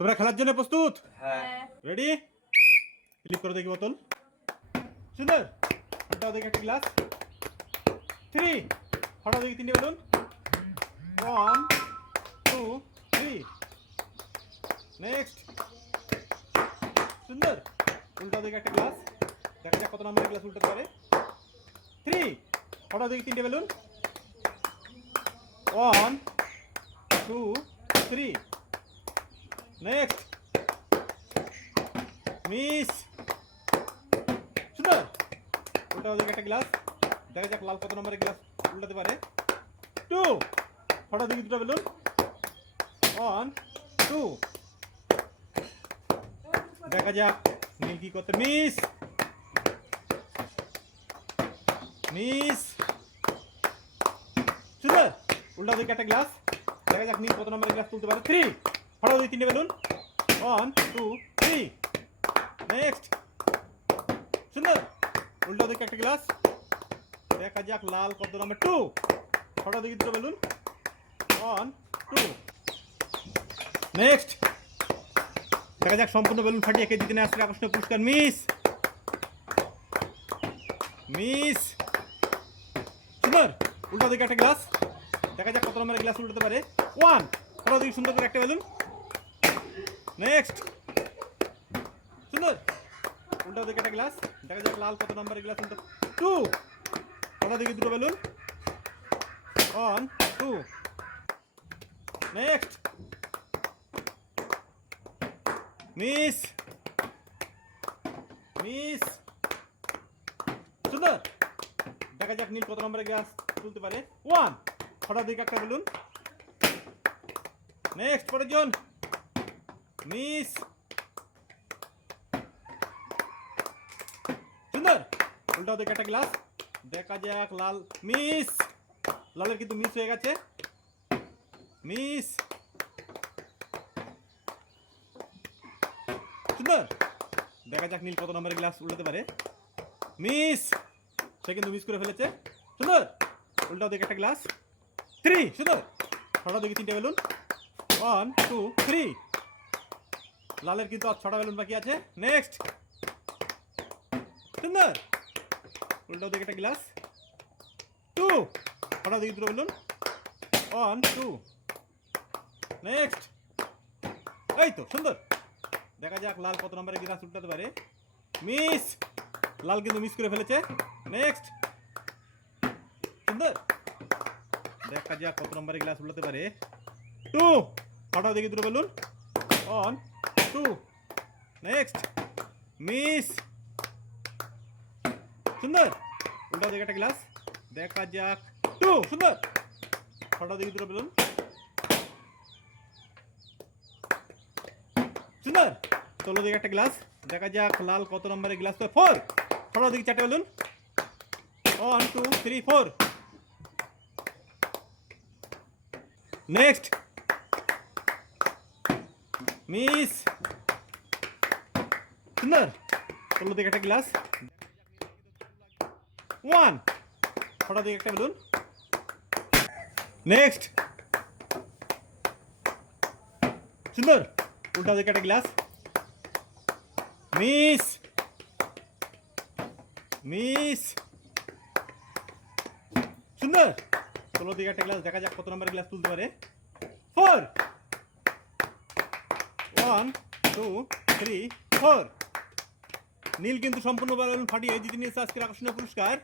তোমরা খেলার জন্য প্রস্তুত? হ্যাঁ। রেডি ক্লিক করে দেখি বোতল। সুন্দর। হটাও দেখি একটা গ্লাস থ্রি হটাও দেখি তিনটে balloon one two three next সুন্দর। উল্টাও দেখি একটা গ্লাস দেখা যাক কত নম্বরের গ্লাস উল্টাতে পারে। থ্রি হটাও দেখি তিনটে balloon one two three next miss সুন্দর ওটা ওদিকে একটা গ্লাস দেখা যাক লাল কত নম্বরের গ্লাস উল্টাতে পারে। টু ফটো দিকে দুটো বেলুন। ওয়ান টু দেখা যাক নীল কি করতে। মিস মিস সুন্দর উল্টা দিকে একটা গ্লাস দেখা যাক নীল কত নম্বরের গ্লাস তুলতে পারে। থ্রি ফটো দিকে তিনটে balloon one two three next সুন্দর উল্টো দিকে একটা গ্লাস দেখা যাক লাল কত নম্বর টু ফটো দিকে দুটো বেলুন ওয়ান টু নেক্সট দেখা যাক সম্পূর্ণ বেলুন ফাটিয়ে কে জিতে নিয়ে আসলে আকর্ষণীয় পুরস্কার মিস মিস সুন্দর উল্টো দিকে একটা গ্লাস দেখা যাক কত নম্বরের গ্লাস উল্টাতে পারে। ওয়ান ফটো দিকে সুন্দর করে একটা বেলুন নেক্সট সুন্দর। উল্টা দিকে একটা গ্লাস দেখা যাক লাল কত নম্বরের গ্লাস উল্টো টু ওটা দিকে দুটো balloon one two next miss miss সুন্দর। দেখা যাক নীল কত নম্বরের গ্লাস তুলতে পারে। ওয়ান ওটা দিকে একটা বেলুন নেক্সট পরের জন। মিস সুন্দর। উল্টাও দেখে একটা গ্লাস দেখা যাক, লাল। মিস লালের কিন্তু মিস হয়ে গেছে। মিস সুন্দর। দেখা যাক নীল কত নম্বরের গ্লাস উল্টাতে পারে। মিস সে কিন্তু মিস করে ফেলেছে। সুন্দর। উল্টাও দেখে একটা গ্লাস থ্রি সুন্দর। ছটা দেখি তিনটে বেলুন। ওয়ান টু থ্রি লালের কিন্তু আর ছটা বেলুন বাকি আছে। নেক্সট সুন্দর! উল্টো দিকে একটা গ্লাস টু ছটা দিকে দুটো বেলুন ওয়ান টু নেক্সট এই তো, সুন্দর! দেখা যাক লাল কত নম্বরের গ্লাস উল্টাতে পারে। মিস লাল কিন্তু মিস করে ফেলেছে। নেক্সট সুন্দর! দেখা যাক কত নম্বরের গ্লাস উল্টাতে পারে। টু ছটা দিকে দুটো বেলুন ওয়ান টু নেক্সট মিস সুন্দর। উল্টা দিকে একটা গ্লাস দেখা যাক। টু সুন্দর। ছটা দিকে দুটো বেলুন। সুন্দর। ষোলো দিকে একটা গ্লাস দেখা যাক লাল কত নম্বরের গ্লাস তো। ফোর ছটা দিকে চারটে balloon. One two three four next miss. সুন্দর। ষোলো দিকে একটা গ্লাস ওয়ান ছটা দিকে একটা বেলুন নেক্সট সুন্দর। উল্টা দিকে একটা গ্লাস মিস মিস সুন্দর। ষোলো দিকে একটা গ্লাস দেখা যাক কত নম্বর গ্লাস তুলতে পারে। Four one two three four নীল কিন্তু সম্পূর্ণ আমি ফাটিয়ে জিতে নিয়েছে আজকের আকর্ষণীয় পুরস্কার